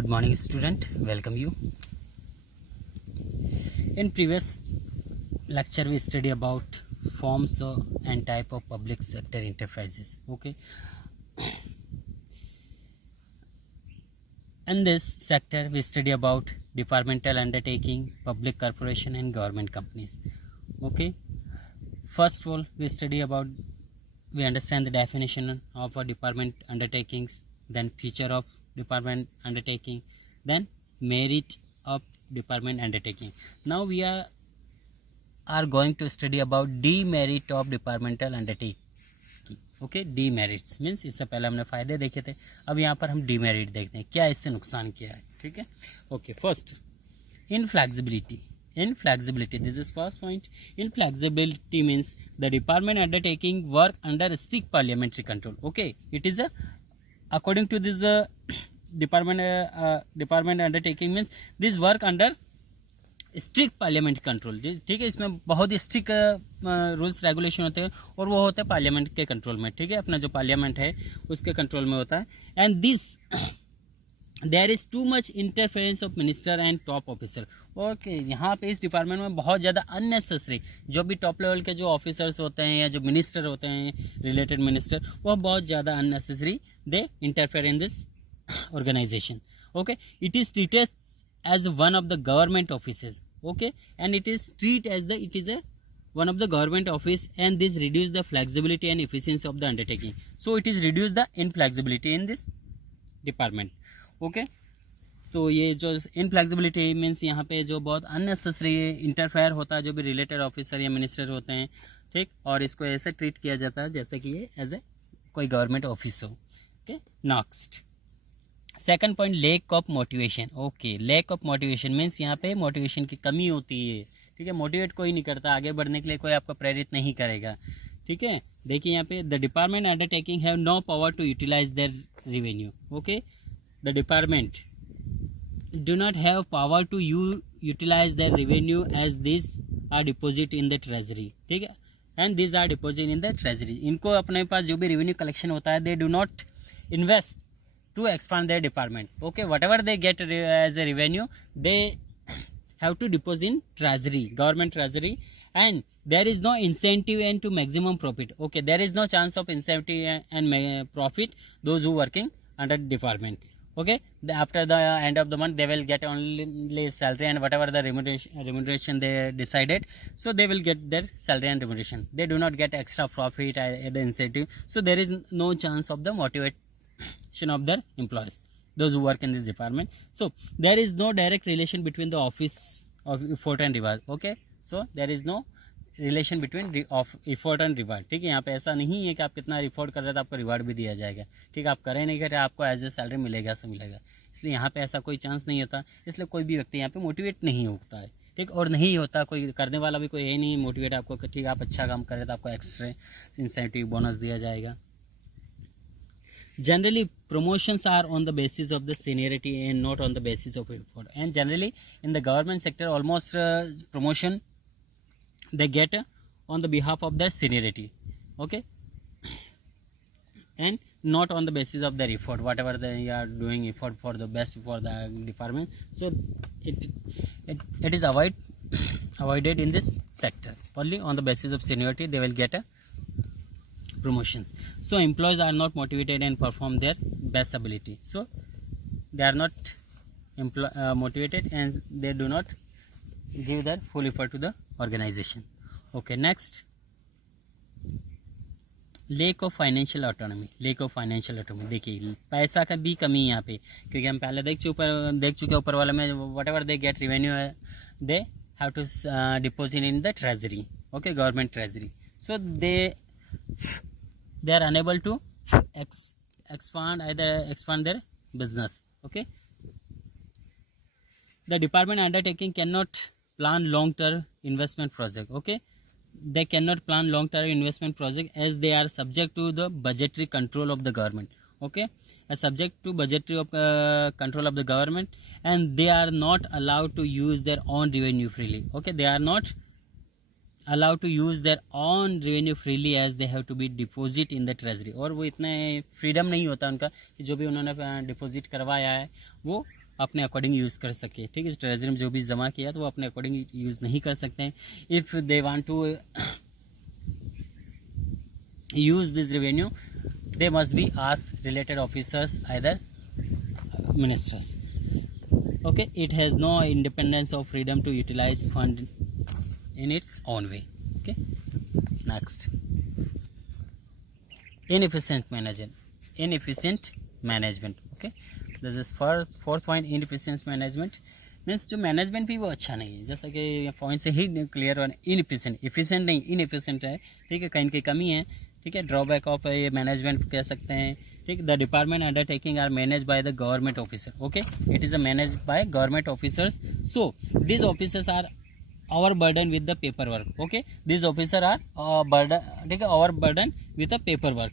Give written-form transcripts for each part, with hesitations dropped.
Good morning student, welcome you. In previous lecture we study about forms and type of public sector enterprises. Okay, in this sector we study about departmental undertaking, public corporation and government companies. Okay, first of all we understand the definition of a department undertakings, then feature of department undertaking, then merit of department undertaking. Now we are going to study about demerit of departmental undertaking. Okay, demerits means इससे पहले हमने फायदे देखे थे, अब यहाँ पर हम डीमेरिट देखते हैं क्या इससे नुकसान क्या है. ठीक है, okay. First, inflexibility, this is first point. Inflexibility means the department undertaking work under strict parliamentary control. Okay, it is according to this department undertaking means this work under strict parliament control. ठीक है, इसमें बहुत ही strict rules regulation होते हैं और वो होते हैं पार्लियामेंट के कंट्रोल में. ठीक है, अपना जो पार्लियामेंट है उसके कंट्रोल में होता है. And this there is too much interference of minister and top officer. Okay, यहाँ पे इस डिपार्टमेंट में बहुत ज़्यादा अननेसेसरी जो भी टॉप लेवल के जो ऑफिसर्स होते हैं या जो मिनिस्टर होते हैं, रिलेटेड मिनिस्टर, वह बहुत ज़्यादा unnecessary they interfere in this organisation. Okay, it is treated as one of the government offices. Okay, and it is one of the government office, and this reduce the flexibility and efficiency of the undertaking. So it is reduce the inflexibility in this department. Okay, तो ये जो inflexibility means यहाँ पे जो बहुत unnecessary interfere होता है जो भी related officer या minister होते हैं, ठीक, और इसको ऐसे treat किया जाता है जैसे कि ये as a कोई government office हो. Okay, next second point, lack of motivation. Okay, lack of motivation means यहाँ पे मोटिवेशन की कमी होती है. ठीक है, मोटिवेट कोई नहीं करता, आगे बढ़ने के लिए कोई आपको प्रेरित नहीं करेगा. ठीक है, देखिए यहाँ पे the department undertaking have no power to utilise their revenue. Okay, the department do not have power to utilise their revenue as this are deposit in the treasury. ठीक है, and this are deposit in the treasury. इनको अपने पास जो भी revenue collection होता है, they do not invest to expand their department. Okay, whatever they get as a revenue, they have to deposit in treasury, government treasury, and there is no incentive and to maximum profit. Okay, there is no chance of incentive and profit those who working under department. Okay, after the end of the month they will get only salary and whatever the remuneration they decided, so they will get their salary and remuneration. They do not get extra profit at the incentive, so there is no chance of the motivation of their employees, those who work in this department. So there is no direct relation between the office of effort and reward. Okay, so there is no relation between of effort and reward. ठीक है, यहाँ पे ऐसा नहीं है कि आप कितना रिफोर्ड कर रहे तो आपको रिवार्ड भी दिया जाएगा. ठीक है, आप करें नहीं करें आपको एज ए सैलरी मिलेगा सो मिलेगा. इसलिए यहाँ पे ऐसा कोई चांस नहीं होता, इसलिए कोई भी व्यक्ति यहाँ पे मोटिवेट नहीं होता है. ठीक, और नहीं होता, कोई करने वाला भी कोई है नहीं मोटिवेट आपको. ठीक, आप अच्छा काम करें तो आपको एक्स्ट्रा इंसेंटिव बोनस दिया जाएगा. Generally, promotions are on the basis of the seniority and not on the basis of effort. And generally, in the government sector, almost promotion they get on the behalf of their seniority. Okay, and not on the basis of their effort. Whatever they are doing effort for the best for the department, so it is avoided in this sector. Only on the basis of seniority they will get a promotions. So employees are not motivated and perform their best ability, so they are not motivated and they do not give their full effort to the organization. Okay, next, lake of financial autonomy. Lake of financial autonomy, देखिए पैसा का भी कमी यहाँ पे, क्योंकि हम पहले देख चुके ऊपर वाले में whatever they get revenue है they have to deposit in the treasury. Okay, government treasury. So they are unable to expand their business. Okay, the department undertaking cannot plan long term investment project. Okay, they cannot plan long term investment project as they are subject to the budgetary control of the government. Okay, as subject to budgetary control of the government, and they are not allowed to use their own revenue freely. Okay, they are not allowed to use their own revenue freely as they have to be deposit in the treasury. और वो इतने freedom नहीं होता उनका कि जो भी उन्होंने डिपॉजिट करवाया है वो अपने अकॉर्डिंग यूज़ कर सके, ठीक है। ट्रेजरी में जो भी जमा किया तो वो अपने अकॉर्डिंग यूज़ नहीं कर सकते हैं। If they want to use this revenue, they must be asked related officers, either ministers. Okay, it has no independence or freedom to utilize fund in its own way. Okay, next, inefficient management. Okay, this is fourth point, inefficient management means जो management भी वो अच्छा नहीं है, जैसा कि point से ही clear हो, इफिशिएंट नहीं, इनएफिशिएंट है, ठीक है, कहीं की कमी है, ठीक है। ड्रॉबैक ऑफ ये मैनेजमेंट कह सकते हैं, ठीक। The department undertaking are manage by the government officer, okay, it is a manage by government officers, so this officers are our burden with the paperwork, okay, these officers are burden, ठीक है, our burden with the paperwork.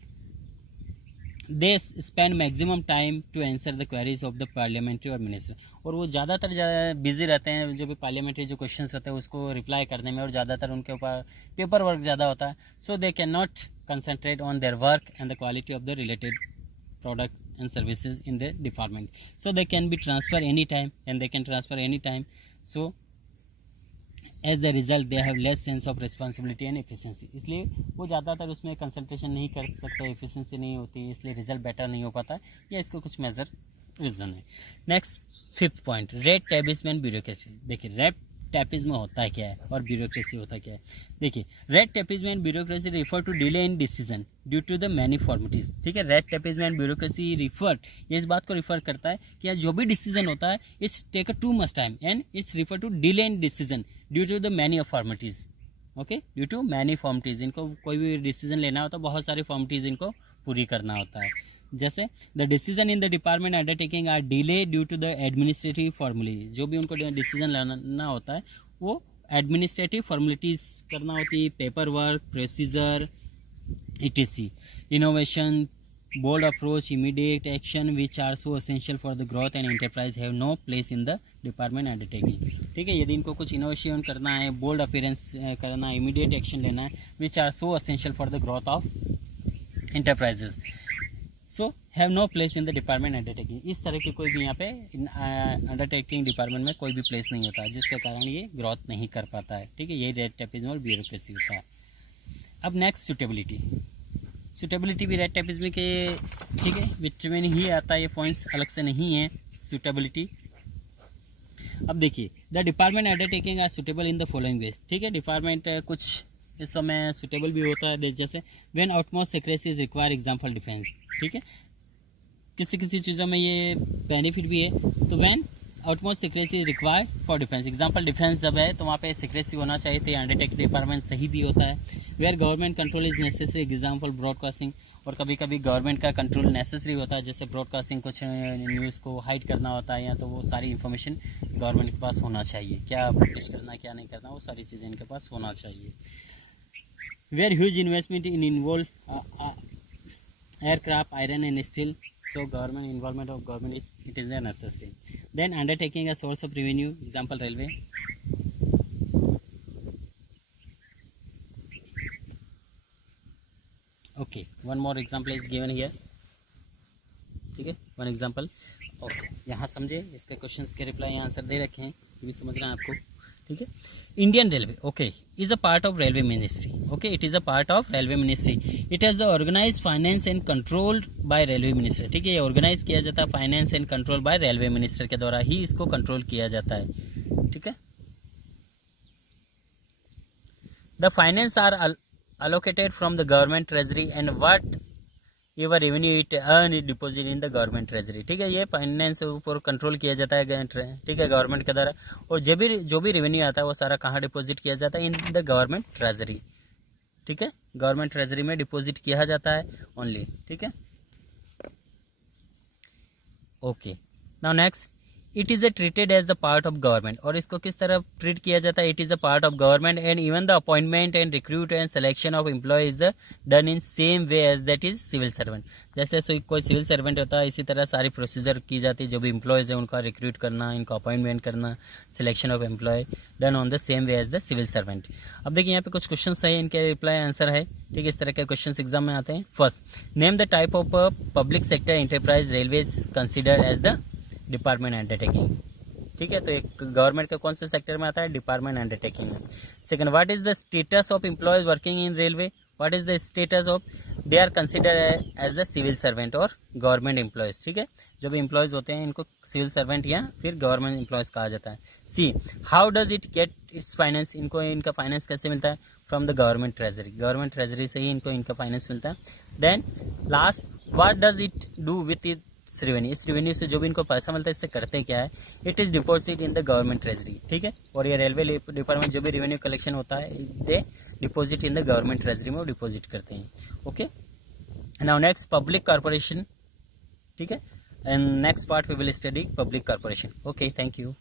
They spend maximum time to answer the queries of the parliamentary or minister, और वो ज़्यादातर busy रहते हैं जो भी parliamentary जो क्वेश्चंस होते हैं उसको रिप्लाई करने में, और ज़्यादातर उनके ऊपर पेपर वर्क ज़्यादा होता है, so they can not concentrate on their work and the quality of the related product and services in the department, so they can be transferred anytime and they can transfer anytime, so as the result they have less sense of responsibility and efficiency, इसलिए वो ज़्यादातर उसमें concentration नहीं कर सकते, efficiency नहीं होती, इसलिए रिजल्ट बेटर नहीं हो पाता, या इसको कुछ मेजर रीज़न है। Next fifth point, red tapism and bureaucracy. देखिए रेड टेपिज्म होता क्या है और ब्यूरोक्रेसी होता क्या है। देखिए red tapism and bureaucracy refer to delay in decision due to the many formalities, ठीक है। Red tapism and bureaucracy refer, ये इस बात को रिफर करता है कि जो भी डिसीजन होता है its take too much time and its refer to delay in decision due to the many formalities, okay, due to many formalities. इनको कोई भी डिसीजन लेना होता है, बहुत सारी फॉर्मेलिटीज इनको पूरी करना होता है। जैसे the decision in the department undertaking are delay due to the administrative formality, जो भी उनको डिसीजन लेना होता है वो एडमिनिस्ट्रेटिव फॉर्मूलिटीज करना होती है, paper work, procedure, etc. Innovation, bold approach, immediate action which are so essential for the growth and enterprise have no place in the department undertaking, ठीक है। यदि इनको कुछ इनोवेशन करना है, बोल्ड अपीयरेंस करना है, इमीडिएट एक्शन लेना है, which are so essential for the growth of enterprises, so have no place in the department undertaking, इस तरह की कोई भी यहाँ पे अंडरटेकिंग डिपार्टमेंट में कोई भी प्लेस नहीं होता, जिसके कारण ये ग्रोथ नहीं कर पाता है, ठीक है। यही रेड टेपिज्म और ब्यूरोक्रेसी होता है। अब नेक्स्ट सूटेबिलिटी भी रेड टेपिज्म के, ठीक है, विच में ही आता है, ये पॉइंट्स अलग से नहीं है सूटेबिलिटी। अब देखिए the department undertaking are suitable in the following ways, ठीक है। डिपार्टमेंट कुछ इस समय सूटेबल भी होता है, जैसे when outmost secrecy is require, example defence, ठीक है। किसी किसी चीज़ों में ये बेनिफिट भी है, तो when outmost secrecy is required for defence, example defence जब है तो वहाँ पे सीक्रेसी होना चाहिए, तो अंडरटेकिंग डिपार्टमेंट सही भी होता है। Where government control is necessary, example broadcasting, और कभी कभी गवर्नमेंट का कंट्रोल नेसेसरी होता है, जैसे ब्रॉडकास्टिंग, कुछ न्यूज़ को हाइड करना होता है, या तो वो सारी इन्फॉर्मेशन गवर्नमेंट के पास होना चाहिए, क्या पब्लिश करना क्या नहीं करना, वो सारी चीज़ें इनके पास होना चाहिए। Where huge investment in involve aircraft, iron and steel, so government involvement of government it is necessary. Then undertaking a source of revenue, example railway. Okay, one more example is given here, ठीक है, one example. Okay, यहाँ समझे, इसके questions के reply answer दे रखे हैं, ये भी समझना है आपको, ठीक है। Indian railway, okay, is a part of railway ministry, okay, it is a part of railway ministry, it has the organise finance and controlled by railway minister, ठीक है। ये ऑर्गेनाइज किया जाता है finance and control by railway minister के द्वारा ही इसको control किया जाता है, ठीक है। The finance are allocated from the government treasury and what ever revenue it earn is deposited in the government treasury, ठीक है। ये फाइनेंस ऊपर कंट्रोल किया जाता है, ठीक है, गवर्नमेंट के द्वारा, और जो भी रेवेन्यू आता है वो सारा कहाँ डिपॉजिट किया जाता है, इन द गवर्नमेंट ट्रेजरी, ठीक है, गवर्नमेंट ट्रेजरी में डिपॉजिट किया जाता है ओनली, ठीक है। Okay, now next, it is treated as the part of government, और इसको किस तरह ट्रीट किया जाता है, it is a part of government and even the appointment and recruit and selection of employ is done in same way as that is civil servant, जैसे कोई civil servant होता है, इसी तरह सारी प्रोसीजर की जाती है, जो भी एम्प्लॉयज़ है उनका रिक्रूट करना, इनका अपॉइंटमेंट करना, selection of employ done on the same way as the civil servant. अब देखिए यहाँ पे कुछ क्वेश्चन है, इनके रिप्लाई आंसर है, ठीक है, इस तरह के क्वेश्चन एग्जाम में आते हैं। First, name the type of public sector enterprise railways consider as the department undertaking, ठीक है। तो एक गवर्नमेंट के कौन से सेक्टर में आता है, डिपार्टमेंट अंडरटेकिंग में। Second, what is the status of employees working in railway, what is the status of, they are considered as the civil servant और गवर्नमेंट एम्प्लॉयज, ठीक है। जो भी एम्प्लॉयज होते हैं इनको सिविल सर्वेंट या फिर गवर्नमेंट एम्प्लॉयज कहा जाता है। See, how does it get its finance, इनको इनका फाइनेंस कैसे मिलता है, from the government treasury, government treasury से ही इनको इनका फाइनेंस मिलता है। Then last, what does it do with its revenue, इस रेवेन्यू से जो भी इनको पैसा मिलता है इससे करते क्या है, it is deposit in the government treasury, ठीक है। और ये रेलवे डिपार्टमेंट जो भी रेवेन्यू कलेक्शन होता है they deposit in the government treasury में वो डिपॉजिट करते हैं। Okay, now next public corporation, ठीक है, and next part we will study public corporation. Okay, thank you.